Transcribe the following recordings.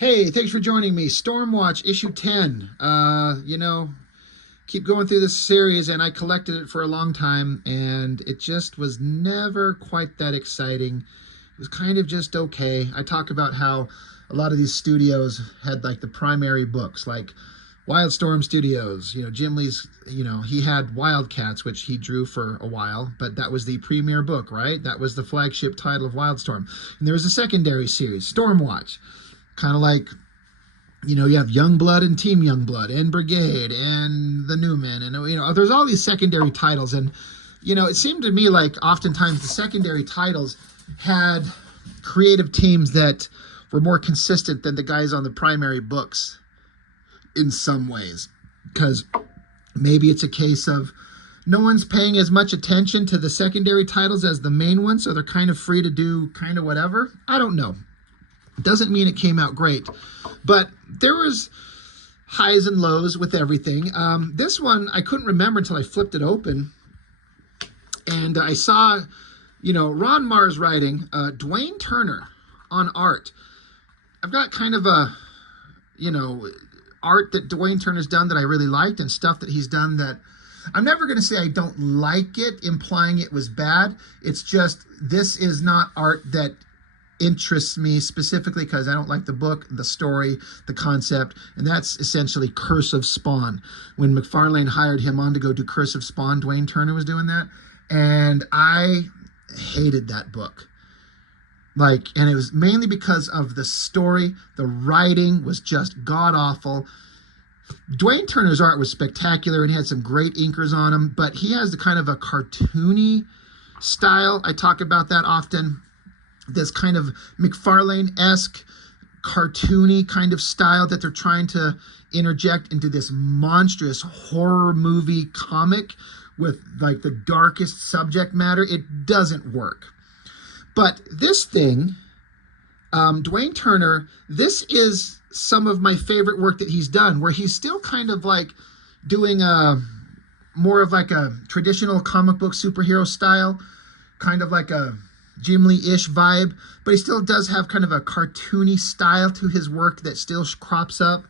Hey, thanks for joining me. StormWatch issue 10. Keep going through this series, and I collected it for a long time, and it just was never quite that exciting. It was kind of just okay. I talk about how a lot of these studios had like the primary books, like Wildstorm Studios. Jim Lee's, he had Wildcats, which he drew for a while, but that was the premier book, right? That was the flagship title of Wildstorm. And there was a secondary series, StormWatch. Kind of like, you have Youngblood and Team Youngblood and Brigade and the Newman. And, there's all these secondary titles. And, it seemed to me like oftentimes the secondary titles had creative teams that were more consistent than the guys on the primary books in some ways. Because maybe it's a case of no one's paying as much attention to the secondary titles as the main ones, so they're kind of free to do kind of whatever. I don't know. Doesn't mean it came out great, but there was highs and lows with everything. This one, I couldn't remember until I flipped it open, and I saw, Ron Marr's writing, Dwayne Turner on art. I've got kind of a, art that Dwayne Turner's done that I really liked, and stuff that he's done that I'm never going to say I don't like it, implying it was bad. It's just, this is not art that interests me specifically because I don't like the book, the story, the concept, and that's essentially Curse of Spawn. When McFarlane hired him on to go do Curse of Spawn, Dwayne Turner was doing that, and I hated that book. And it was mainly because of the story. The writing was just god-awful. Dwayne Turner's art was spectacular, and he had some great inkers on him, but he has the kind of a cartoony style. I talk about that often. This kind of McFarlane-esque, cartoony kind of style that they're trying to interject into this monstrous horror movie comic with like the darkest subject matter. It doesn't work. But this thing, Dwayne Turner, this is some of my favorite work that he's done, where he's still kind of like doing more of like a traditional comic book superhero style, kind of like a Jim Lee-ish vibe, but he still does have kind of a cartoony style to his work that still crops up.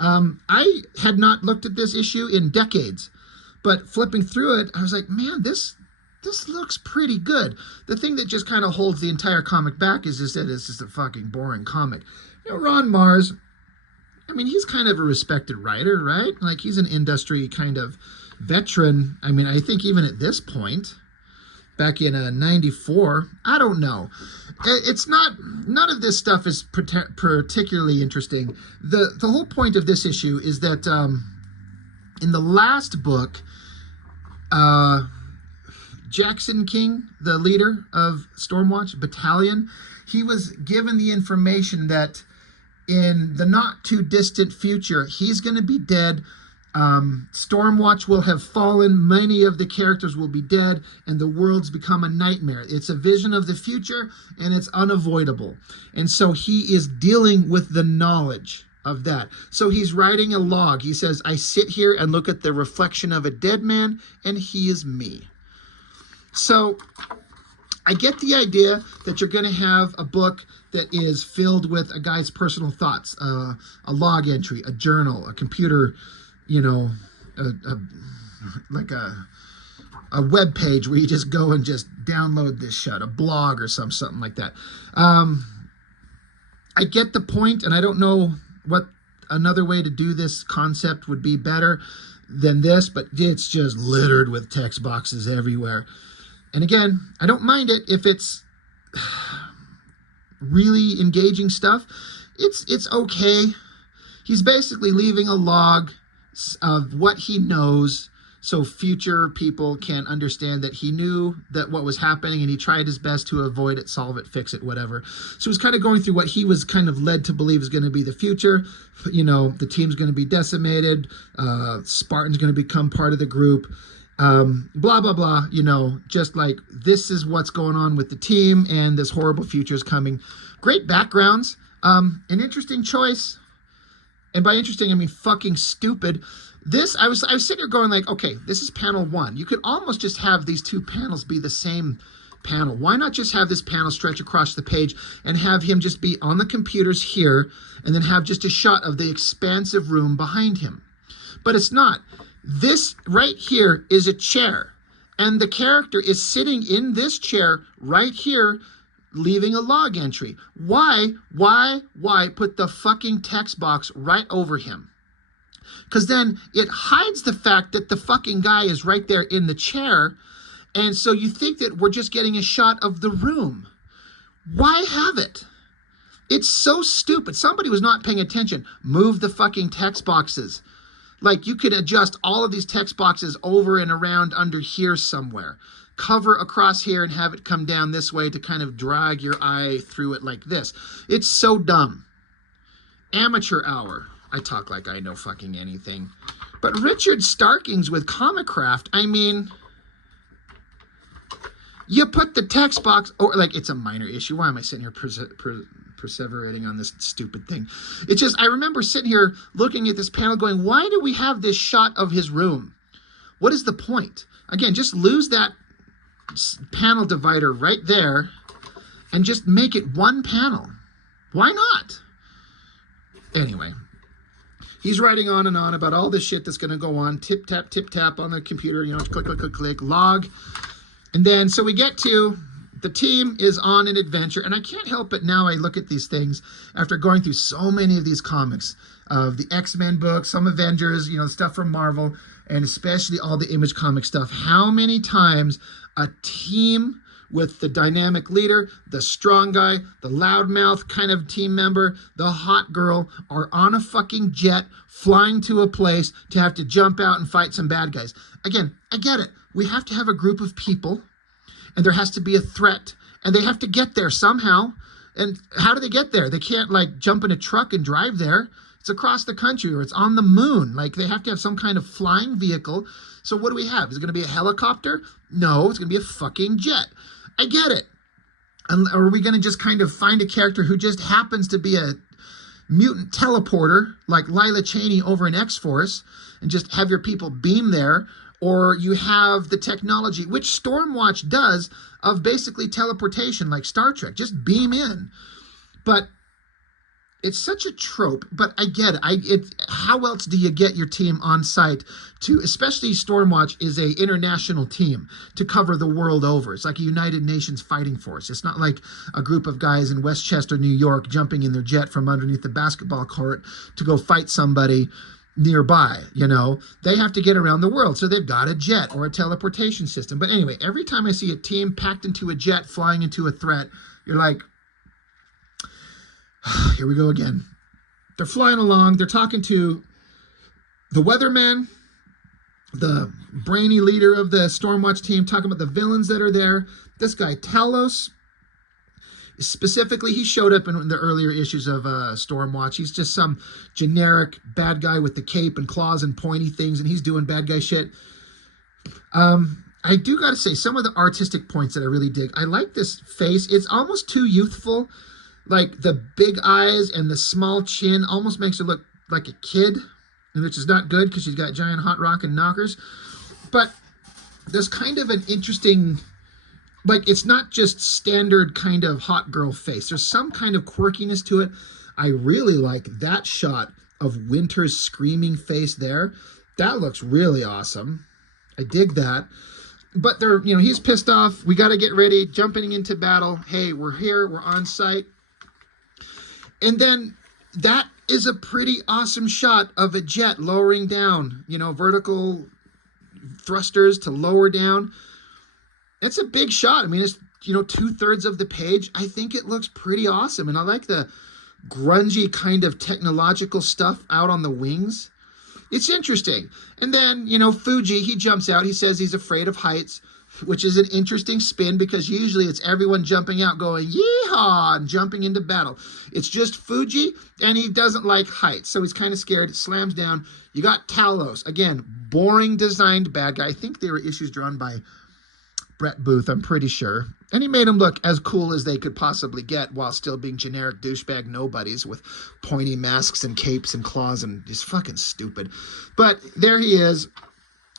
I had not looked at this issue in decades, but flipping through it, I was like, man, this looks pretty good. The thing that just kind of holds the entire comic back is just that it's just a fucking boring comic. Ron Marr's, he's kind of a respected writer, right? Like, he's an industry kind of veteran. I think even at this point, back in 94, I don't know. It's not, none of this stuff is particularly interesting. The whole point of this issue is that in the last book, Jackson King, the leader of Stormwatch Battalion, he was given the information that in the not too distant future, he's going to be dead. Stormwatch will have fallen, many of the characters will be dead, and the world's become a nightmare. It's a vision of the future, and it's unavoidable. And so he is dealing with the knowledge of that. So he's writing a log. He says, I sit here and look at the reflection of a dead man, and he is me. So I get the idea that you're going to have a book that is filled with a guy's personal thoughts, a log entry, a journal, a computer, like a web page where you just go and just download this shit, a blog or something like that. I get the point, and I don't know what another way to do this concept would be better than this, but it's just littered with text boxes everywhere. And again, I don't mind it if it's really engaging stuff. It's okay. He's basically leaving a log of what he knows so future people can understand that he knew that what was happening, and he tried his best to avoid it, solve it, fix it, whatever. So he's kind of going through what he was kind of led to believe is going to be the future. The team's going to be decimated. Spartan's going to become part of the group. Blah, blah, blah, just like this is what's going on with the team, and this horrible future is coming. Great backgrounds. An interesting choice. And by interesting, I mean fucking stupid. I was sitting here going like, okay, this is panel 1. You could almost just have these two panels be the same panel. Why not just have this panel stretch across the page and have him just be on the computers here and then have just a shot of the expansive room behind him? But it's not. This right here is a chair, and the character is sitting in this chair right here, leaving a log entry. Why put the fucking text box right over him? Because then it hides the fact that the fucking guy is right there in the chair, and so you think that we're just getting a shot of the room. Why have it? It's so stupid. Somebody was not paying attention. Move the fucking text boxes. Like, you could adjust all of these text boxes over and around under here somewhere. Cover across here and have it come down this way to kind of drag your eye through it like this. It's so dumb. Amateur hour. I talk like I know fucking anything. But Richard Starkings with Comicraft, I mean, you put the text box, or like, it's a minor issue. Why am I sitting here perseverating on this stupid thing? It's just, I remember sitting here looking at this panel going, why do we have this shot of his room? What is the point? Again, just lose that panel divider right there and just make it one panel. Why not? Anyway, he's writing on and on about all this shit that's going to go on. Tip, tap on the computer, you know, click, click, click, click, log. And then, so we get to, the team is on an adventure, and I can't help but now I look at these things after going through so many of these comics of the X-Men books, some Avengers, you know, stuff from Marvel, and especially all the Image comic stuff. How many times a team with the dynamic leader, the strong guy, the loudmouth kind of team member, the hot girl are on a fucking jet flying to a place to have to jump out and fight some bad guys. Again, I get it. We have to have a group of people, and there has to be a threat, and they have to get there somehow. And how do they get there? They can't like jump in a truck and drive there. It's across the country, or it's on the moon. Like, they have to have some kind of flying vehicle. So what do we have? Is it going to be a helicopter? No, it's going to be a fucking jet. I get it. And are we going to just kind of find a character who just happens to be a mutant teleporter like Lila Cheney over in X-Force and just have your people beam there? Or you have the technology, which StormWatch does, of basically teleportation like Star Trek. Just beam in. But it's such a trope, but I get it. How else do you get your team on site to, especially StormWatch is a international team to cover the world over. It's like a United Nations fighting force. It's not like a group of guys in Westchester, New York, jumping in their jet from underneath the basketball court to go fight somebody nearby. You know, they have to get around the world, so they've got a jet or a teleportation system. But anyway, every time I see a team packed into a jet flying into a threat, you're like, here we go again. They're flying along. They're talking to the weatherman, the brainy leader of the StormWatch team, talking about the villains that are there. This guy, Talos, specifically, he showed up in the earlier issues of StormWatch. He's just some generic bad guy with the cape and claws and pointy things, and he's doing bad guy shit. I do got to say, some of the artistic points that I really dig. I like this face. It's almost too youthful. Like, the big eyes and the small chin almost makes her look like a kid, which is not good because she's got giant hot rock and knockers. But there's kind of an interesting, like, it's not just standard kind of hot girl face. There's some kind of quirkiness to it. I really like that shot of Winter's screaming face there. That looks really awesome. I dig that. But they're, you know, he's pissed off. We got to get ready, jumping into battle. Hey, we're here. We're on site. And then that is a pretty awesome shot of a jet lowering down, you know, vertical thrusters to lower down. It's a big shot. I mean, it's, you know, 2/3 of the page. I think it looks pretty awesome. And I like the grungy kind of technological stuff out on the wings. It's interesting. And then, you know, Fuji, he jumps out. He says he's afraid of heights, which is an interesting spin because usually it's everyone jumping out going, yeehaw, and jumping into battle. It's just Fuji, and he doesn't like heights, so he's kind of scared, slams down. You got Talos, again, boring designed bad guy. I think they were issues drawn by Brett Booth, I'm pretty sure. And he made them look as cool as they could possibly get while still being generic douchebag nobodies with pointy masks and capes and claws, and just fucking stupid. But there he is.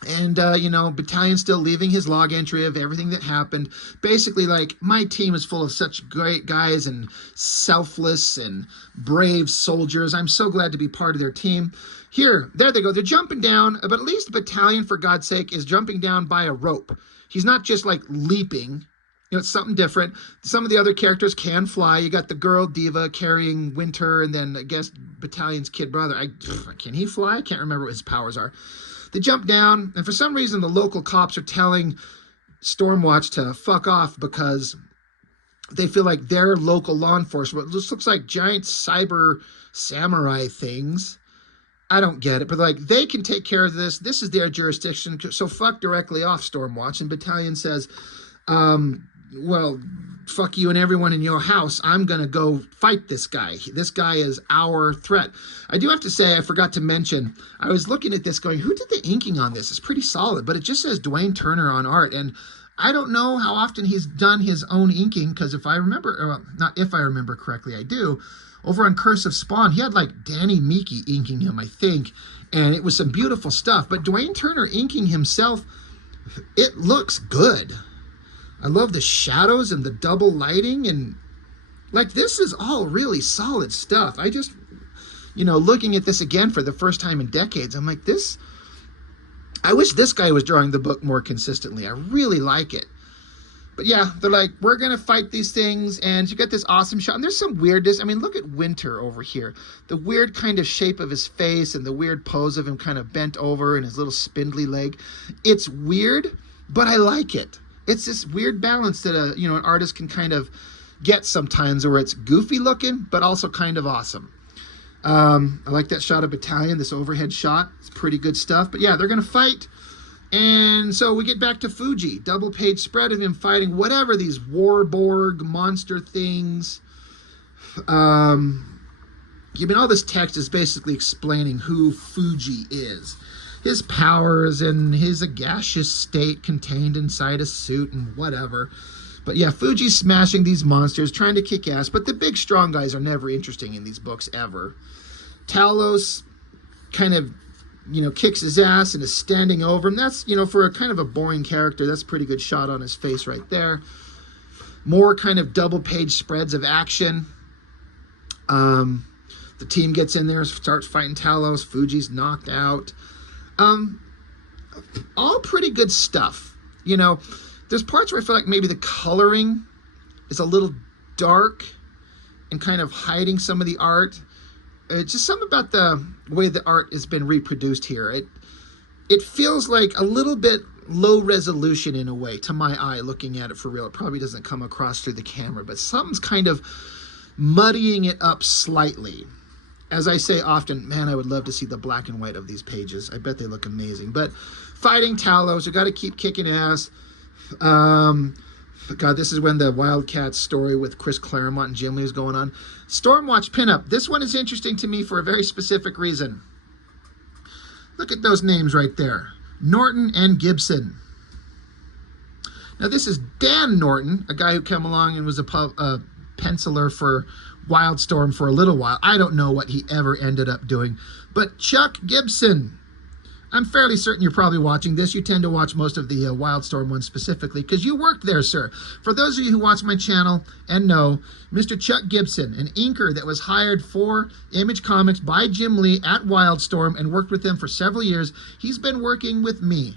And, Battalion's still leaving his log entry of everything that happened. Basically, like, my team is full of such great guys and selfless and brave soldiers. I'm so glad to be part of their team. There they go. They're jumping down, but at least Battalion, for God's sake, is jumping down by a rope. He's not just, like, leaping. It's something different. Some of the other characters can fly. You got the girl Diva carrying Winter, and then, I guess, Battalion's kid brother. Can he fly? I can't remember what his powers are. They jump down, and for some reason, the local cops are telling StormWatch to fuck off because they feel like their local law enforcement, this looks like giant cyber samurai things. I don't get it, but like, they can take care of this. This is their jurisdiction, so fuck directly off, StormWatch. And Battalion says, well, fuck you and everyone in your house. I'm going to go fight this guy. This guy is our threat. I do have to say, I forgot to mention, I was looking at this going, who did the inking on this? It's pretty solid, but it just says Dwayne Turner on art. And I don't know how often he's done his own inking, because if I remember, well, not if I remember correctly, I do. Over on Curse of Spawn, he had like Danny Meeke inking him, I think. And it was some beautiful stuff. But Dwayne Turner inking himself, it looks good. I love the shadows and the double lighting, and like, this is all really solid stuff. I just, looking at this again for the first time in decades, I'm like, I wish this guy was drawing the book more consistently. I really like it. But yeah, they're like, we're going to fight these things, and you got this awesome shot. And there's some weirdness. I mean, look at Winter over here. The weird kind of shape of his face and the weird pose of him kind of bent over and his little spindly leg. It's weird, but I like it. It's this weird balance that an artist can kind of get sometimes, where it's goofy looking, but also kind of awesome. I like that shot of Battalion, this overhead shot. It's pretty good stuff. But yeah, they're going to fight. And so we get back to Fuji. Double page spread of him fighting whatever these Warborg monster things. All this text is basically explaining who Fuji is. His powers and his gaseous state contained inside a suit and whatever. But yeah, Fuji's smashing these monsters, trying to kick ass. But the big, strong guys are never interesting in these books, ever. Talos kind of, kicks his ass and is standing over him. That's, for a kind of a boring character, that's a pretty good shot on his face right there. More kind of double-page spreads of action. The team gets in there, starts fighting Talos. Fuji's knocked out. All pretty good stuff. There's parts where I feel like maybe the coloring is a little dark and kind of hiding some of the art. It's just something about the way the art has been reproduced here. It feels like a little bit low resolution in a way to my eye looking at it for real. It probably doesn't come across through the camera, but something's kind of muddying it up slightly. As I say often, man, I would love to see the black and white of these pages. I bet they look amazing. But fighting Talos, we got to keep kicking ass. God, this is when the Wildcats story with Chris Claremont and Jim Lee is going on. StormWatch Pinup. This one is interesting to me for a very specific reason. Look at those names right there. Norton and Gibson. Now, this is Dan Norton, a guy who came along and was a penciler for Wildstorm for a little while. I don't know what he ever ended up doing. But Chuck Gibson, I'm fairly certain you're probably watching this. You tend to watch most of the Wildstorm ones specifically because you worked there, sir. For those of you who watch my channel and know, Mr. Chuck Gibson, an inker that was hired for Image Comics by Jim Lee at Wildstorm and worked with them for several years, he's been working with me.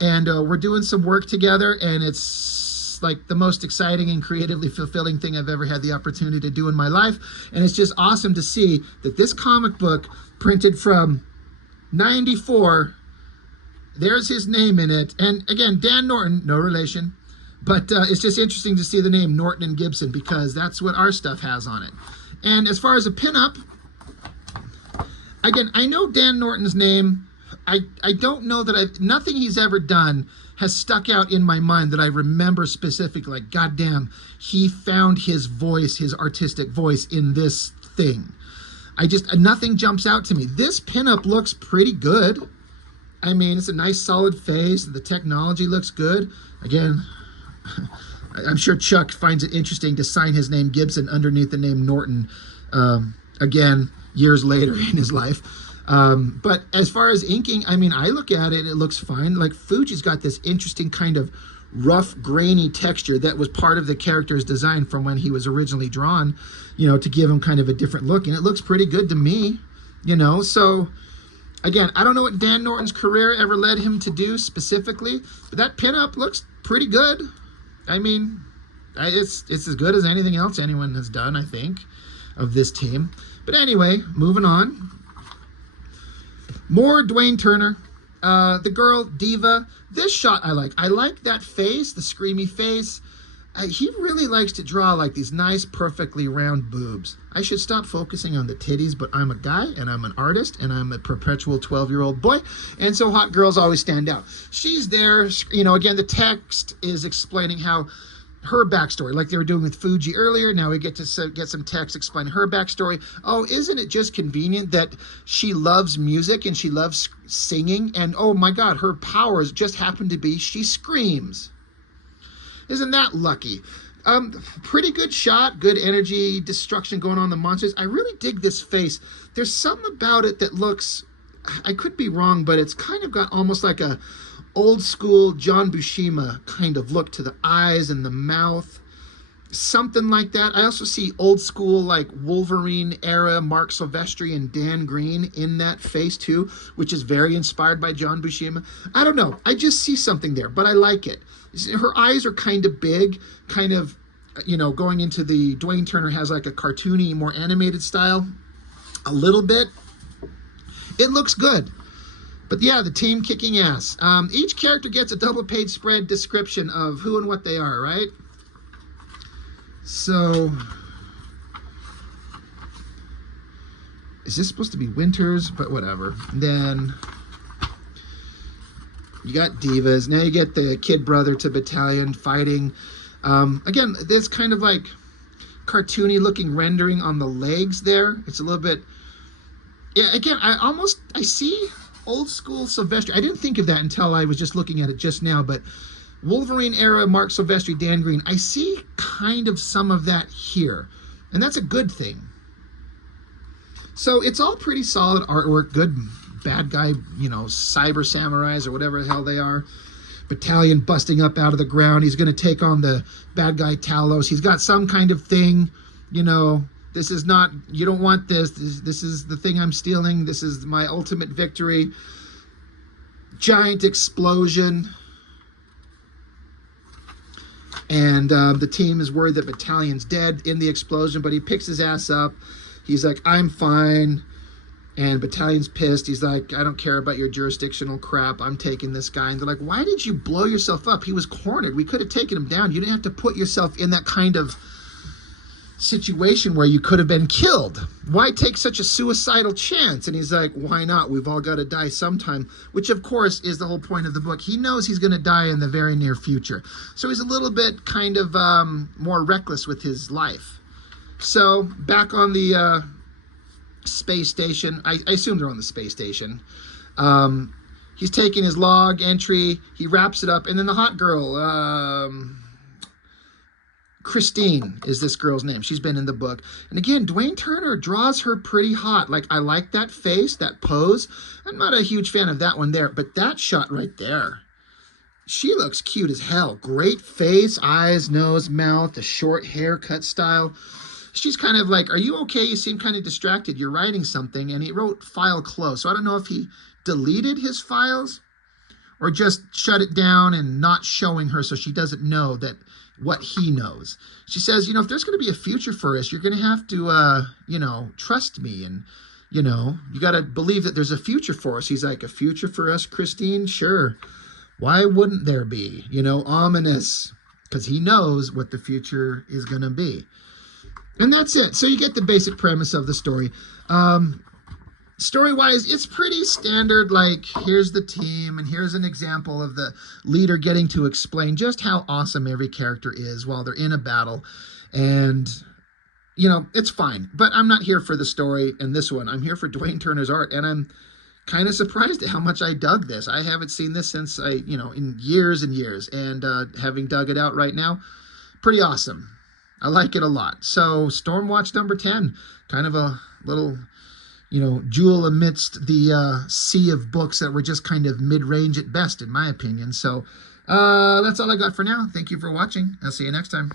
And we're doing some work together, and it's like the most exciting and creatively fulfilling thing I've ever had the opportunity to do in my life. And it's just awesome to see that this comic book, printed from 94, there's his name in it. And again, Dan Norton, no relation, but it's just interesting to see the name Norton and Gibson because that's what our stuff has on it. And as far as a pinup, again, I know Dan Norton's name. I don't know that nothing he's ever done has stuck out in my mind that I remember specifically, like, goddamn, he found his voice, his artistic voice in this thing. Nothing jumps out to me. This pinup looks pretty good. I mean, it's a nice solid face. The technology looks good. Again, I'm sure Chuck finds it interesting to sign his name Gibson underneath the name Norton, again, years later in his life. But as far as inking, I mean, I look at it, it looks fine. Like Fuji's got this interesting kind of rough, grainy texture that was part of the character's design from when he was originally drawn, to give him kind of a different look. And it looks pretty good to me, So, again, I don't know what Dan Norton's career ever led him to do specifically, but that pinup looks pretty good. I mean, it's as good as anything else anyone has done, I think, of this team. But anyway, moving on. More Dwayne Turner. The girl, Diva. This shot I like. I like that face, the screamy face. He really likes to draw like these nice, perfectly round boobs. I should stop focusing on the titties, but I'm a guy, and I'm an artist, and I'm a perpetual 12-year-old boy, and so hot girls always stand out. She's there, again, the text is explaining how her backstory, like they were doing with Fuji earlier. Now we get to get some text explaining her backstory. Oh, isn't it just convenient that she loves music and she loves singing? And oh my God, her powers just happen to be she screams. Isn't that lucky? Pretty good shot, good energy, destruction going on in the monsters. I really dig this face. There's something about it that looks, I could be wrong, but it's kind of got almost like a old school John Buscema kind of look to the eyes and the mouth, something like that. I also see old school like Wolverine era Mark Silvestri and Dan Green in that face too, which is very inspired by John Buscema. I don't know, I just see something there, but I like it. Her eyes are kind of big, kind of, going into the Dwayne Turner has like a cartoony, more animated style a little bit. It looks good. But yeah, the team kicking ass. Each character gets a double-page spread description of who and what they are, right? So, is this supposed to be Winters? But whatever. And then you got Divas. Now you get the kid brother to Battalion fighting. Again, there's kind of like cartoony-looking rendering on the legs there. It's a little bit... Yeah, again, I see... old school Silvestri. I didn't think of that until I was just looking at it just now, but Wolverine era Mark Silvestri, Dan Green, I see kind of some of that here, and that's a good thing. So it's all pretty solid artwork, good bad guy, cyber samurais or whatever the hell they are. Battalion busting up out of the ground. He's going to take on the bad guy Talos. He's got some kind of thing, This is not, you don't want this. This is the thing I'm stealing. This is my ultimate victory. Giant explosion. And the team is worried that Battalion's dead in the explosion, but he picks his ass up. He's like, I'm fine. And Battalion's pissed. He's like, I don't care about your jurisdictional crap. I'm taking this guy. And they're like, why did you blow yourself up? He was cornered. We could have taken him down. You didn't have to put yourself in that kind of situation where you could have been killed. Why take such a suicidal chance? And he's like, why not? We've all got to die sometime, which of course is the whole point of the book. He knows he's going to die in the very near future. So he's a little bit kind of more reckless with his life. So back on the space station, I assume they're on the space station. He's taking his log entry, he wraps it up, and then the hot girl, Christine is this girl's name. She's been in the book. And again, Dwayne Turner draws her pretty hot. Like, I like that face, that pose. I'm not a huge fan of that one there, but that shot right there, she looks cute as hell. Great face, eyes, nose, mouth, a short haircut style. She's kind of like, are you okay? You seem kind of distracted. You're writing something. And he wrote file close. So I don't know if he deleted his files or just shut it down and not showing her so she doesn't know that what he knows. She says, if there's going to be a future for us, you're going to have to, trust me. And, you got to believe that there's a future for us. He's like, a future for us, Christine? Sure. Why wouldn't there be? Ominous. Because he knows what the future is going to be. And that's it. So you get the basic premise of the story. Story-wise, it's pretty standard, like, here's the team, and here's an example of the leader getting to explain just how awesome every character is while they're in a battle. And, it's fine. But I'm not here for the story in this one. I'm here for Dwayne Turner's art, and I'm kind of surprised at how much I dug this. I haven't seen this since, in years and years. And having dug it out right now, pretty awesome. I like it a lot. So, StormWatch number 10, kind of a little jewel amidst the sea of books that were just kind of mid-range at best, in my opinion. So that's all I got for now. Thank you for watching. I'll see you next time.